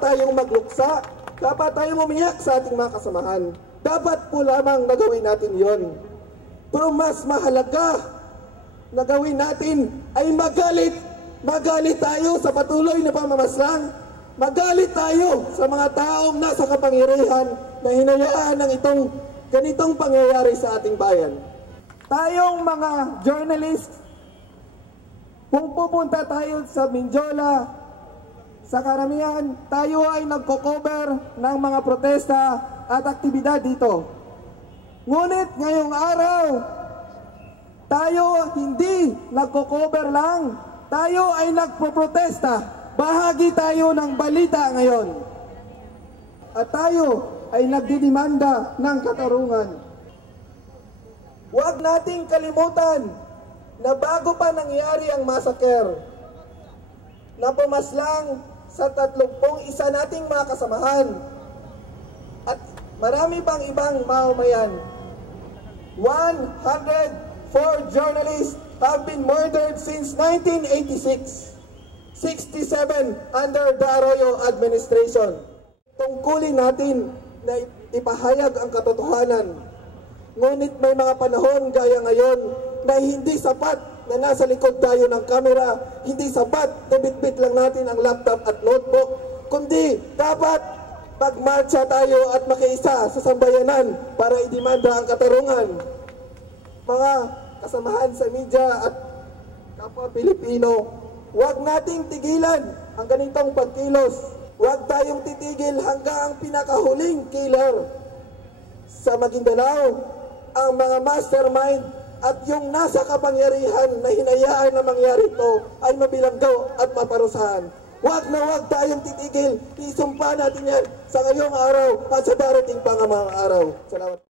dapat tayong magluksa, dapat tayong umiyak sa ating mga kasamahan. Dapat po lamang nagawin natin yon. Pero mas mahalaga na gawin natin ay magalit. Magalit tayo sa patuloy na pamamaslang. Magalit tayo sa mga taong nasa kapangyarihan na hinayaan ng itong ganitong pangyayari sa ating bayan. Tayong mga journalists, kung pupunta tayo sa Mindiola, sa karamihan, tayo ay nagko-cover ng mga protesta at aktibidad dito. Ngunit ngayong araw, tayo hindi nagko-cover lang, tayo ay nagpo-protesta. Bahagi tayo ng balita ngayon. At tayo ay nagdidemanda ng katarungan. Huwag nating kalimutan na bago pa nangyari ang massacre, na pumaslang sa 31 nating mga kasamahan at marami pang ibang mamamayan. 104 journalists have been murdered since 1986. 67 under the Arroyo administration. Tungkulin natin na ipahayag ang katotohanan. Ngunit may mga panahon gaya ngayon na hindi sapat na nasa likod tayo ng kamera, hindi sapat na bitbit lang natin ang laptop at notebook, kundi dapat magmarcha tayo at makiisa sa sambayanan para idemanda ang katarungan. Mga kasamahan sa media at kapwa Pilipino, huwag nating tigilan ang ganitong pagkilos. Huwag tayong titigil hanggang ang pinakahuling killer sa Maguindanao, ang mga mastermind at yung nasa kapangyarihan na hinayaan na mangyari ito ay mabilanggaw at maparusahan. Huwag na huwag tayong titigil. Isumpa natin yan sa ngayong araw at sa darating pang mga araw. Salamat.